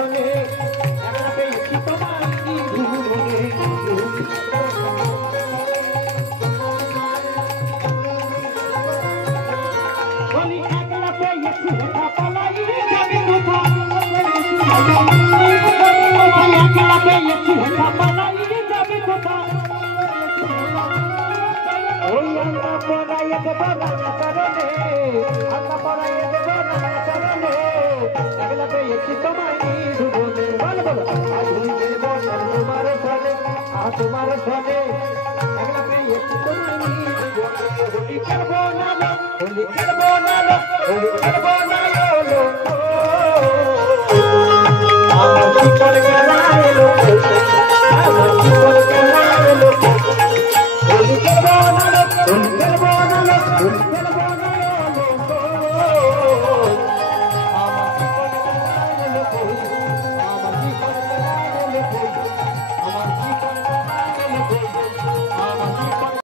সনে একলা পেয়েছি তোমায় ভুবনে বলি একলা পেয়েছি হেথা পালাই যাবি কোথায় একলা পেয়েছি হেথা পালাই যাবি কোথায় ওই আল্লাহ পড়াইয়া দেব রাঙা চরণে আল্লাহ পড়াইয়া দেব রাঙা চরণে একলা পেয়েছি তোমায় ভুবনে বলো বলো আজ হইবে বসন তোমার সনে তোমার সনে একলা পেয়েছি তোমায় ভুবনে হোলি করবো না হোলি করবো না হোলি করবো না আমার